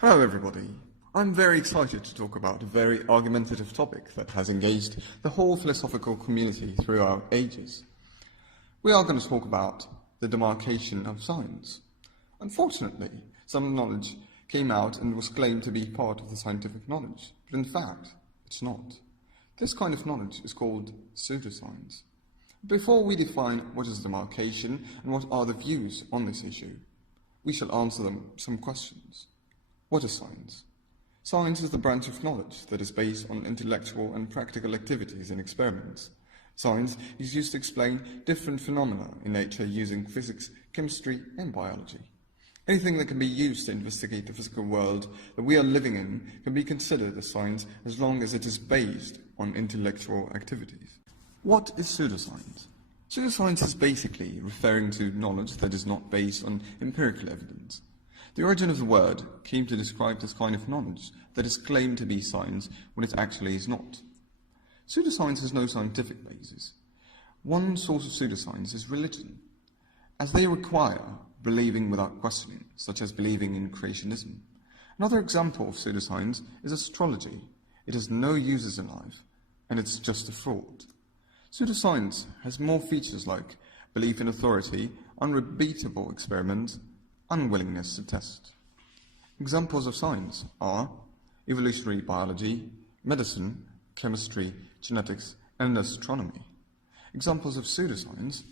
Hello everybody. I'm very excited to talk about a very argumentative topic that has engaged the whole philosophical community throughout ages. We are going to talk about the demarcation of science. Unfortunately, some knowledge came out and was claimed to be part of the scientific knowledge, but in fact, it's not. This kind of knowledge is called pseudoscience. Before we define what is demarcation and what are the views on this issue, we shall answer some questions. What is science? Science is the branch of knowledge that is based on intellectual and practical activities and experiments. Science is used to explain different phenomena in nature using physics, chemistry, and biology. Anything that can be used to investigate the physical world that we are living in can be considered as science as long as it is based on intellectual activities. What is pseudoscience? Pseudoscience is basically referring to knowledge that is not based on empirical evidence. The origin of the word came to describe this kind of knowledge that is claimed to be science when it actually is not. Pseudoscience has no scientific basis. One source of pseudoscience is religion, as they require believing without questioning, such as believing in creationism. Another example of pseudoscience is astrology. It has no uses in life, and it's just a fraud. Pseudoscience has more features like belief in authority, unrepeatable experiments, unwillingness to test. Examples of science are evolutionary biology, medicine, chemistry, genetics, and astronomy. Examples of pseudoscience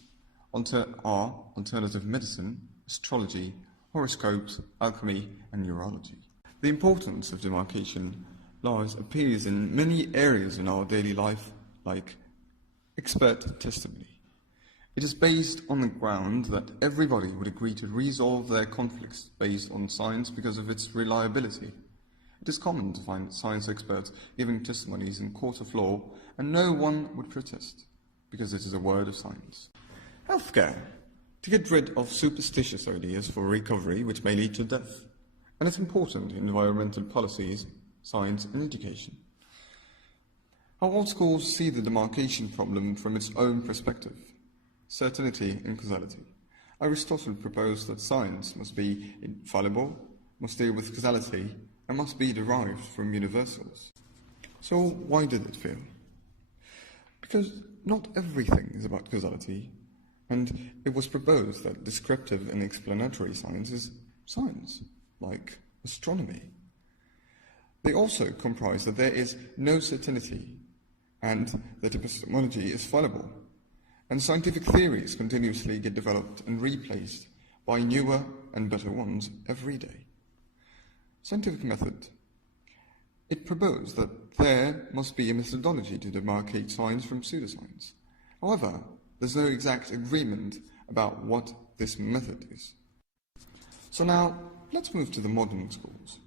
are alternative medicine, astrology, horoscopes, alchemy, and neurology. The importance of demarcation appears in many areas in our daily life, like expert testimony. It is based on the ground that everybody would agree to resolve their conflicts based on science because of its reliability. It is common to find science experts giving testimonies in court of law, and no one would protest, because it is a word of science. Healthcare, to get rid of superstitious ideas for recovery which may lead to death. And it's important in environmental policies, science and education. How all schools see the demarcation problem from its own perspective. Certainty and causality. Aristotle proposed that science must be infallible, must deal with causality, and must be derived from universals. So why did it fail? Because not everything is about causality, and it was proposed that descriptive and explanatory science is science, like astronomy. They also comprise that there is no certainty, and that epistemology is fallible. And scientific theories continuously get developed and replaced by newer and better ones every day. Scientific method. It proposed that there must be a methodology to demarcate science from pseudoscience. However, there's no exact agreement about what this method is. So now, let's move to the modern schools.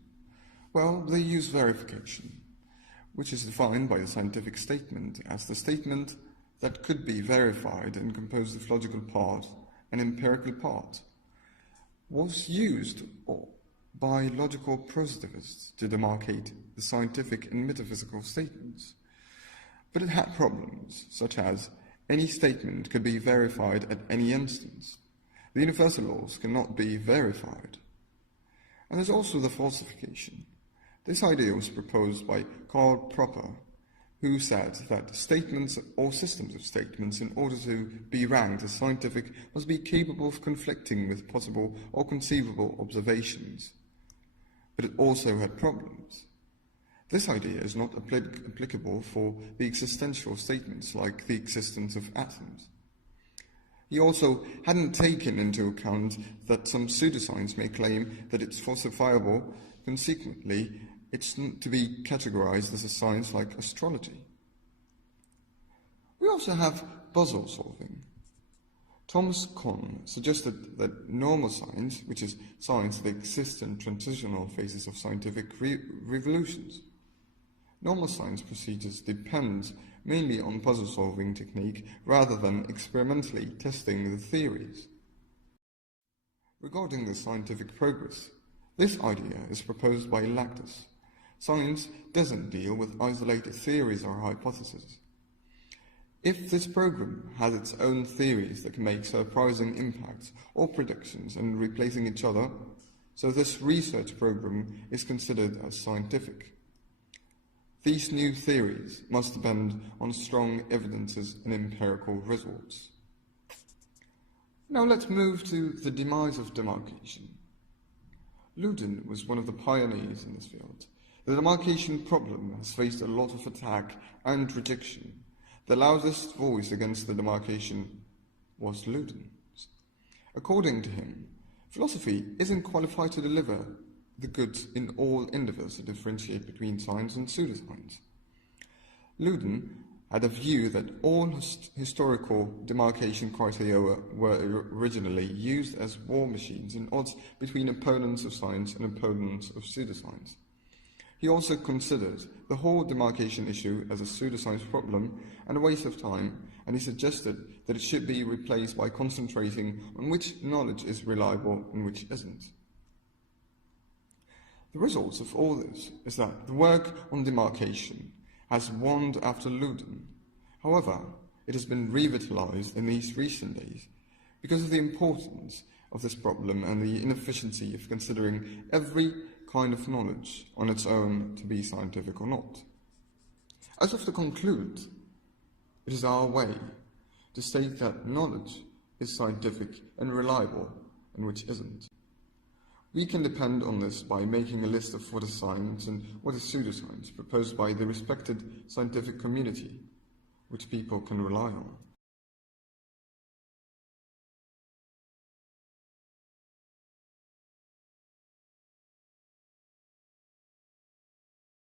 Well, they use verification, which is defined by the scientific statement as the statement that could be verified and composed of logical part and empirical part, was used by logical positivists to demarcate the scientific and metaphysical statements. But it had problems, such as any statement could be verified at any instance. The universal laws cannot be verified. And there's also the falsification. This idea was proposed by Karl Popper, who said that statements or systems of statements, in order to be ranked as scientific, must be capable of conflicting with possible or conceivable observations. But it also had problems. This idea is not applicable for the existential statements like the existence of atoms. He also hadn't taken into account that some pseudoscience may claim that it's falsifiable. Consequently, it's to be categorized as a science like astrology. We also have puzzle solving. Thomas Kuhn suggested that normal science, which is science that exists in transitional phases of scientific revolutions. Normal science procedures depend mainly on puzzle solving technique rather than experimentally testing the theories. Regarding the scientific progress, this idea is proposed by Lactus. Science doesn't deal with isolated theories or hypotheses. If this program has its own theories that can make surprising impacts or predictions and replacing each other, so this research program is considered as scientific. These new theories must depend on strong evidences and empirical results. Now let's move to the demise of demarcation. Loudon was one of the pioneers in this field. The demarcation problem has faced a lot of attack and rejection. The loudest voice against the demarcation was Loudon's. According to him, philosophy isn't qualified to deliver the goods in all endeavours to differentiate between science and pseudoscience. Loudon had a view that all historical demarcation criteria were originally used as war machines in odds between opponents of science and opponents of pseudoscience. He also considered the whole demarcation issue as a pseudoscience problem and a waste of time, and he suggested that it should be replaced by concentrating on which knowledge is reliable and which isn't. The results of all this is that the work on demarcation has waned after Loudon. However, it has been revitalized in these recent days because of the importance of this problem and the inefficiency of considering every kind of knowledge on its own to be scientific or not. As if to conclude, it is our way to state that knowledge is scientific and reliable and which isn't. We can depend on this by making a list of what is science and what is pseudoscience proposed by the respected scientific community, which people can rely on.